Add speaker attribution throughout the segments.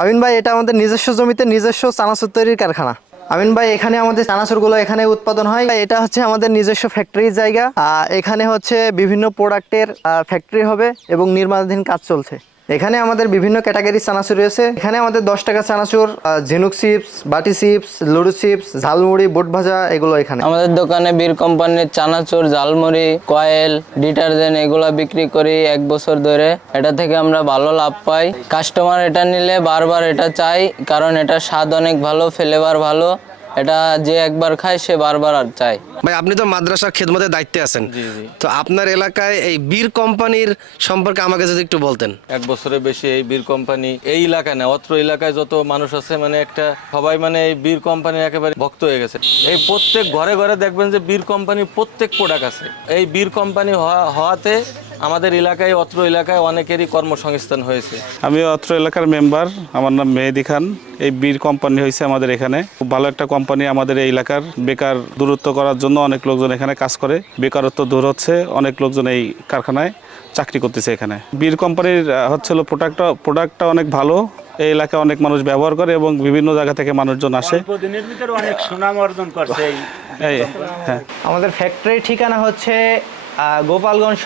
Speaker 1: আমিন ভাই, এটা আমাদের নিজস্ব জমিতে নিজস্ব চানাচুর তৈরির কারখানা। আমিন ভাই, এখানে আমাদের চানাচুরগুলো এখানে উৎপাদন হয়। এটা হচ্ছে আমাদের নিজস্ব ফ্যাক্টরির জায়গা। এখানে হচ্ছে বিভিন্ন প্রোডাক্টের ফ্যাক্টরি হবে এবং নির্মাণাধীন কাজ চলছে। এখানে আমাদের বিভিন্ন ক্যাটাগরির চানাচুর রয়েছে। এখানে আমাদের দশ টাকা চানাচুর ঝিনুক চিপস, বাটি চিপস, লুডু চিপস, ঝালমুড়ি, বুট ভাজা, এগুলো এখানে।
Speaker 2: আমাদের দোকানে বীর কোম্পানির চানাচুর, ঝালমুড়ি, কয়েল, ডিটারজেন্ট এগুলো বিক্রি করি এক বছর ধরে। এটা থেকে আমরা ভালো লাভ পাই। কাস্টমার এটা নিলে বারবার এটা চাই, কারণ এটা স্বাদ অনেক ভালো ফ্লেভার ভালো। এটা যে একবার খায় সে বারবার আর চায়।
Speaker 3: ভাই আপনি তো মাদ্রাসা খেদমতের দায়িত্বে আছেন। তো আপনার এলাকায় এই বীর কোম্পানির সম্পর্কে আমাকে যদি একটু বলতেন।
Speaker 4: এক বছরের বেশি এই বীর কোম্পানি এই এলাকায় না অত্র এলাকায় যত মানুষ আছে মানে একটা সবাই মানে এই বীর কোম্পানির একেবারে ভক্ত হয়ে গেছে। এই প্রত্যেক ঘরে ঘরে দেখবেন যে বীর কোম্পানির প্রত্যেক প্রোডাক্ট আছে। এই বীর কোম্পানি হওয়া- হওয়াতে আমাদের এলাকায় অত্র এলাকায় অনেকেরই কর্মসংস্থান হয়েছে।
Speaker 5: আমি অত্র এলাকার মেম্বার আমার নাম মেহেদি খান। এই বীর কোম্পানি হয়েছে আমাদের এখানে। খুব ভালো একটা কোম্পানি আমাদের এই এলাকার। বেকার দূরত্ব করার জন্য অনেক লোকজন এখানে কাজ করে। বেকারত্ব দূর হচ্ছে অনেক লোকজন এই কারখানায় চাকরি করতেছে এখানে। বীর কোম্পানির আহ, হচ্ছে প্রোডাক্টটা প্রোডাক্টটা অনেক ভালো। এই এলাকায় অনেক মানুষ ব্যবহার করে এবং বিভিন্ন জায়গা থেকে মানুষজন আসে।
Speaker 6: অনেক সুনাম অর্জন করছে
Speaker 5: হ্যাঁ।
Speaker 1: আমাদের ফ্যাক্টরির ঠিকানা হচ্ছে গোপালগঞ্জ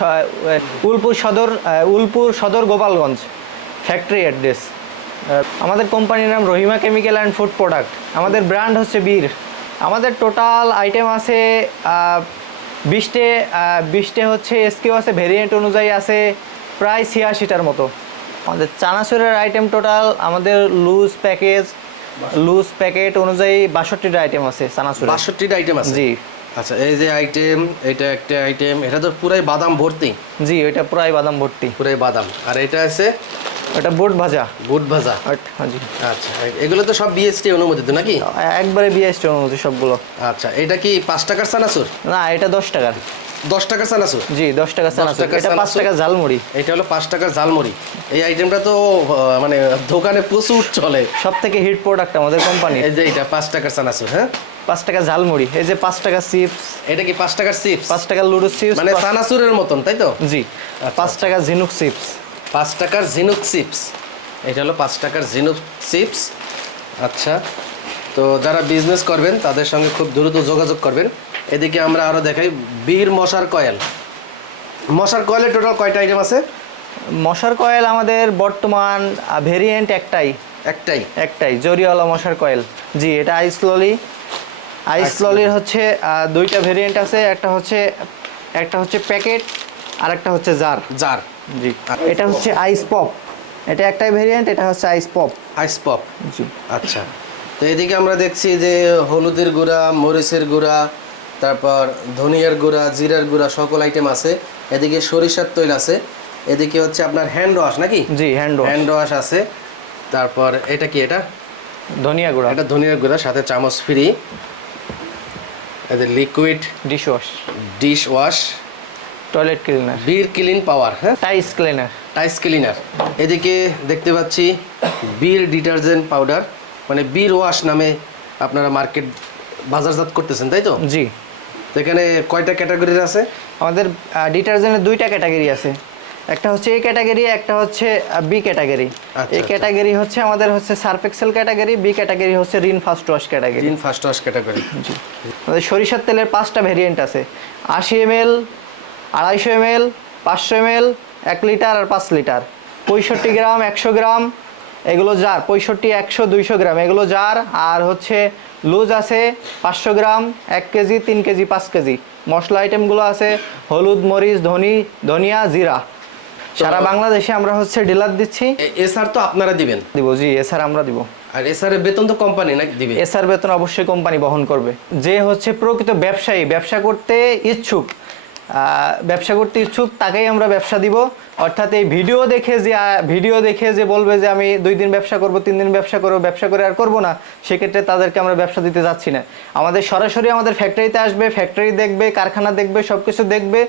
Speaker 1: উলপুর সদর উলপুর সদর গোপালগঞ্জ ফ্যাক্টরি অ্যাড্রেস আমাদের কোম্পানির নাম Rahima chemical and food product আমাদের ব্র্যান্ড হচ্ছে বীর। আমাদের টোটাল আইটেম আছে বিশটে বিশটে হচ্ছে এসকিউ আছে ভেরিয়েন্ট অনুযায়ী আছে প্রায় ছিয়াশিটার মতো। আমাদের চানাচুরের আইটেম টোটাল আমাদের লুজ প্যাকেজ লুজ প্যাকেট অনুযায়ী বাষট্টিটা আইটেম আছে চানাচুরের।
Speaker 3: বাষট্টিটা আইটেম আছে?
Speaker 1: জি।
Speaker 3: আচ্ছা এই যে আইটেম এটা একটা আইটেম এটা তো পুরাই বাদাম ভর্তি।
Speaker 1: জি এটা পুরাই বাদাম ভর্তি।
Speaker 3: পুরাই বাদাম। আর এটা আছে?
Speaker 1: এটা বুট ভাজা।
Speaker 3: বুট ভাজা।
Speaker 1: হ্যাঁ জি।
Speaker 3: আচ্ছা এগুলো তো সব বিএসটি অনুমোদিত নাকি?
Speaker 1: একবারে বিএসটি অনুমোদিত সবগুলো।
Speaker 3: আচ্ছা এটা কি পাঁচ টাকার সানাসুর
Speaker 1: না এটা দশ টাকার।
Speaker 3: দশ টাকার চানাচুর
Speaker 1: জি দশ টাকা চানাচুর
Speaker 3: টাকার
Speaker 1: এটা পাঁচ। টাকা ঝালমুড়ি।
Speaker 3: এটা হলো পাঁচ টাকার ঝালমুড়ি। এই আইটেমটা তো মানে দোকানে প্রচুর চলে।
Speaker 1: সব থেকে হিট প্রোডাক্ট আমাদের কোম্পানি
Speaker 3: এই যে এটা পাঁচ টাকার চানাচুর হ্যাঁ?
Speaker 1: পাঁচ টাকা ঝালমুড়ি। এই যে পাঁচ টাকা চিপস।
Speaker 3: এটা কি পাঁচ টাকার চিপস?
Speaker 1: পাঁচ টাকা লুডো চিপস
Speaker 3: মানে চানাচুরের মতন তাই তো?
Speaker 1: জি পাঁচ টাকা ঝিনুক চিপস।
Speaker 3: পাঁচ টাকার ঝিনুক চিপস। এটা হলো পাঁচ টাকার ঝিনুক চিপস। আচ্ছা তো যারা বিজনেস করবেন তাদের সঙ্গে খুব দ্রুত যোগাযোগ করবেন। এদিকে আমরা আরও দেখাই। বীর মশার কয়েল। মশার কয়েলের টোটাল কয়টা আইটেম আছে?
Speaker 1: মশার কয়েল আমাদের বর্তমান ভেরিয়েন্ট একটাই।
Speaker 3: একটাই?
Speaker 1: একটাই জরিওয়ালা মশার কয়েল। জি এটা আইস ললি আইস ললির হচ্ছে দুইটা ভেরিয়েন্ট আছে। একটা হচ্ছে একটা হচ্ছে প্যাকেট আর একটা হচ্ছে জার
Speaker 3: জার
Speaker 1: জি এটা হচ্ছে আইস পপ এটা একটাই ভেরিয়েন্ট এটা হচ্ছে আইস পপ
Speaker 3: আইস পপ
Speaker 1: জি।
Speaker 3: আচ্ছা। তো এদিকে আমরা দেখছি যে হলুদের গুঁড়া মরিচের গুঁড়া তারপর ধনিয়ার গুঁড়া জিরার গুঁড়া সকল আইটেম আছে। এদিকে সরিষার তৈল আছে। এদিকে হচ্ছে আপনার হ্যান্ড ওয়াশ নাকি?
Speaker 1: জি হ্যান্ড ওয়াশ
Speaker 3: হ্যান্ড ওয়াশ আছে। তারপর এটা কি এটা?
Speaker 1: ধনিয়া গুঁড়া।
Speaker 3: এটা ধনিয়ার গুঁড়া সাথে চামচ ফ্রি এদের liquid
Speaker 1: dish wash
Speaker 3: dish wash
Speaker 1: toilet cleaner
Speaker 3: Bir clean power হ্যাঁ?
Speaker 1: টাইস ক্লিনার
Speaker 3: টাইস ক্লিনার এদিকে দেখতে পাচ্ছি বীর ডিটারজেন্ট পাউডার মানে বীর ওয়াশ নামে আপনারা মার্কেট বাজারজাত করতেছেন তাই তো?
Speaker 1: জি।
Speaker 3: তো এখানে কয়টা ক্যাটাগরির আছে?
Speaker 1: আমাদের ডিটারজেন্টের দুইটা ক্যাটাগরি আছে। একটা হচ্ছে এ ক্যাটাগরি একটা হচ্ছে বি ক্যাটাগরি এ ক্যাটাগরি হচ্ছে আমাদের হচ্ছে Surf Excel category B category হচ্ছে Rin first wash category
Speaker 3: green first wash category
Speaker 1: আমাদের সরিষার তেলের পাঁচটা ভেরিয়েন্ট আছে। আশি এম এল আড়াইশো এম এল পাঁচশো এম এল এক লিটার আর পাঁচ লিটার। পঁয়ষট্টি গ্রাম একশো গ্রাম এগুলো জার পঁয়ষট্টি একশো দুইশো গ্রাম এগুলো জার আর হচ্ছে লুজ আছে পাঁচশো গ্রাম এক কেজি তিন কেজি পাঁচ কেজি। মশলা আইটেমগুলো আছে হলুদ মরিচ ধনি ধনিয়া জিরা। সারা বাংলাদেশে আমরা হচ্ছে ডিলার দিচ্ছি।
Speaker 3: এসআর তো আপনারা দিবেন।
Speaker 1: দিব জি এছাড়া আমরা দিব।
Speaker 3: আর এসআর এর বেতন তো কোম্পানি নাকি দিবে?
Speaker 1: এসআর বেতন অবশ্যই কোম্পানি বহন করবে। যে হচ্ছে প্রকৃত ব্যবসায়ী ব্যবসা করতে ইচ্ছুক ব্যবসা করতে ইচ্ছুক, তাকেই আমরা ব্যবসা দিব। অর্থাৎ এই ভিডিও দেখে যে ভিডিও দেখে যে বলবে যে, আমি দুই দিন ব্যবসা করব, তিন দিন ব্যবসা করব, ব্যবসা করে আর করব না, সেক্ষেত্রে তাদেরকে আমরা ব্যবসা দিতে যাচ্ছি না। আমাদের সরাসরি আমাদের ফ্যাক্টরিতে আসবে ফ্যাক্টরি দেখবে, কারখানা দেখবে সব কিছু দেখবে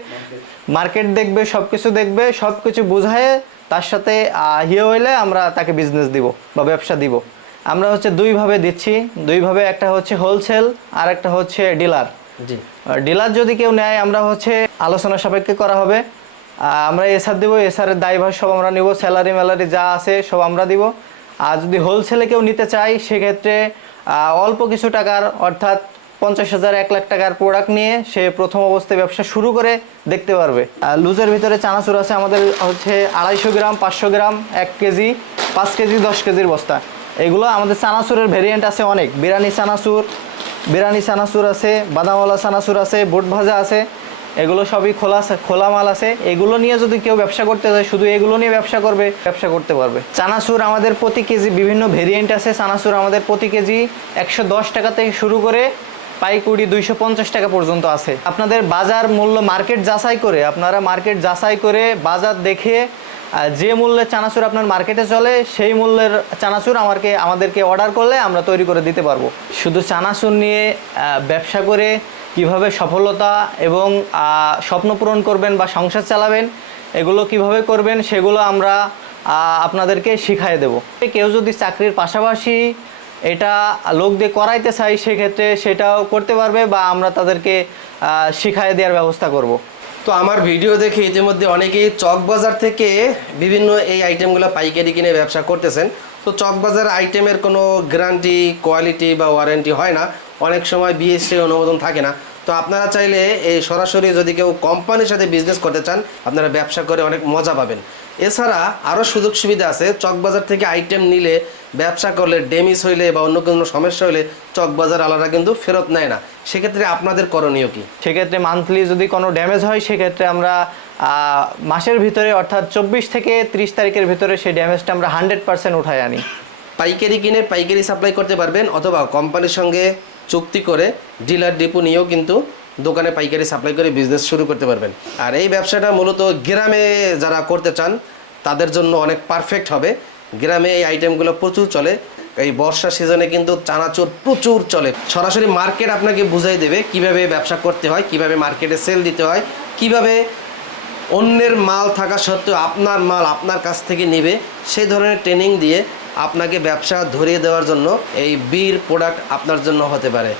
Speaker 1: মার্কেট দেখবে সব কিছু দেখবে সব কিছু বুঝায় তার সাথে ইয়ে হইলে আমরা তাকে বিজনেস দিব বা ব্যবসা দিব। আমরা হচ্ছে দুইভাবে দিচ্ছি। দুইভাবে একটা হচ্ছে হোলসেল আর একটা হচ্ছে ডিলার
Speaker 3: জি।
Speaker 1: ডিলার যদি কেউ নেয়, আমরা হচ্ছে আলোচনা সাপেক্ষে করা হবে। আমরা এসআর দিব এসআরের দায়ভার সব আমরা নিব স্যালারি ম্যালারি যা আছে সব আমরা দিব। আর যদি হোলসেলে কেউ নিতে চায়, সেক্ষেত্রে অল্প কিছু টাকার অর্থাৎ পঞ্চাশ হাজার, এক লাখ টাকার প্রোডাক্ট নিয়ে সে প্রথম অবস্থায় ব্যবসা শুরু করে দেখতে পারবে। লুজের ভিতরে চানাচুর আছে আমাদের হচ্ছে আড়াইশো গ্রাম, পাঁচশো গ্রাম, এক কেজি, পাঁচ কেজি, দশ কেজির বস্তা। এগুলো আমাদের চানাচুরের ভেরিয়েন্ট আছে অনেক। বিরিয়ানি চানাচুর বিরিয়ানি সানাসুর আছে বাদামওয়ালা সানাসুর আছে, বুট ভাজা আছে, এগুলো সবই খোলা খোলা মাল আছে। এগুলো নিয়ে যদি কেউ ব্যবসা করতে চায় শুধু এগুলো নিয়ে ব্যবসা করবে, ব্যবসা করতে পারবে। চানাচুর আমাদের প্রতি কেজি, বিভিন্ন ভেরিয়েন্ট আছে, চানাচুর আমাদের প্রতি কেজি একশো দশ টাকা থেকে শুরু করে পাইকুড়ি দুইশো পঞ্চাশ টাকা পর্যন্ত আছে। আপনাদের বাজার মূল্য মার্কেট যাচাই করে, আপনারা মার্কেট যাচাই করে বাজার দেখে যে মূল্যের চানাচুর আপনার মার্কেটে চলে, সেই মূল্যের চানাচুর আমাকে আমাদেরকে অর্ডার করলে আমরা তৈরি করে দিতে পারব। শুধু চানাচুর নিয়ে ব্যবসা করে কীভাবে সফলতা এবং স্বপ্ন পূরণ করবেন বা সংসার চালাবেন, এগুলো কীভাবে করবেন, সেগুলো আমরা আপনাদেরকে শিখাই দেব। কেউ যদি চাকরির পাশাপাশি এটা লোক দিয়ে করাইতে চাই, সেক্ষেত্রে সেটাও করতে পারবে বা আমরা তাদেরকে শিখাই দেওয়ার ব্যবস্থা করব।
Speaker 3: তো আমার ভিডিও দেখে ইতিমধ্যে অনেকেই চকবাজার থেকে বিভিন্ন এই আইটেমগুলো পাইকারি কিনে ব্যবসা করতেছেন। তো চকবাজার আইটেমের কোনো গ্যারান্টি কোয়ালিটি বা ওয়ারেন্টি হয় না। অনেক সময় বিএসসি অনুমোদন থাকে না। তো আপনারা চাইলে এই সরাসরি যদি কেউ কোম্পানির সাথে বিজনেস করতে চান আপনারা ব্যবসা করে অনেক মজা পাবেন। এছাড়া আরও সুযোগ সুবিধা আছে চকবাজার থেকে আইটেম নিলে ব্যবসা করলে ড্যামেজ হইলে বা অন্য কোনো সমস্যা হলে চকবাজার আলাদা কিন্তু ফেরত নেয় না। সেক্ষেত্রে আপনাদের করণীয় কি?
Speaker 1: সেক্ষেত্রে মান্থলি যদি কোনো ড্যামেজ হয় সেক্ষেত্রে আমরা মাসের ভিতরে অর্থাৎ চব্বিশ থেকে ত্রিশ তারিখের ভিতরে সেই ড্যামেজটা আমরা হান্ড্রেড পার্সেন্ট উঠাই আনি।
Speaker 3: পাইকারি কিনে পাইকারি সাপ্লাই করতে পারবেন অথবা কোম্পানির সঙ্গে চুক্তি করে ডিলার ডিপো নিয়েও কিন্তু দোকানে পাইকারি সাপ্লাই করে বিজনেস শুরু করতে পারবেন। আর এই ব্যবসাটা মূলত গ্রামে যারা করতে চান, তাদের জন্য অনেক পারফেক্ট হবে। গ্রামে এই আইটেমগুলো প্রচুর চলে। এই বর্ষা সিজনে কিন্তু চানাচুর প্রচুর চলে। সরাসরি মার্কেট আপনাকে বুঝাই দেবে কীভাবে ব্যবসা করতে হয়, কীভাবে মার্কেটে সেল দিতে হয়, কীভাবে অন্যের মাল থাকা সত্ত্বেও আপনার মাল আপনার কাছ থেকে নেবে, সেই ধরনের ট্রেনিং দিয়ে আপনাকে ব্যবসা ধরিয়ে দেওয়ার জন্য এই বীর প্রোডাক্ট আপনার জন্য হতে পারে।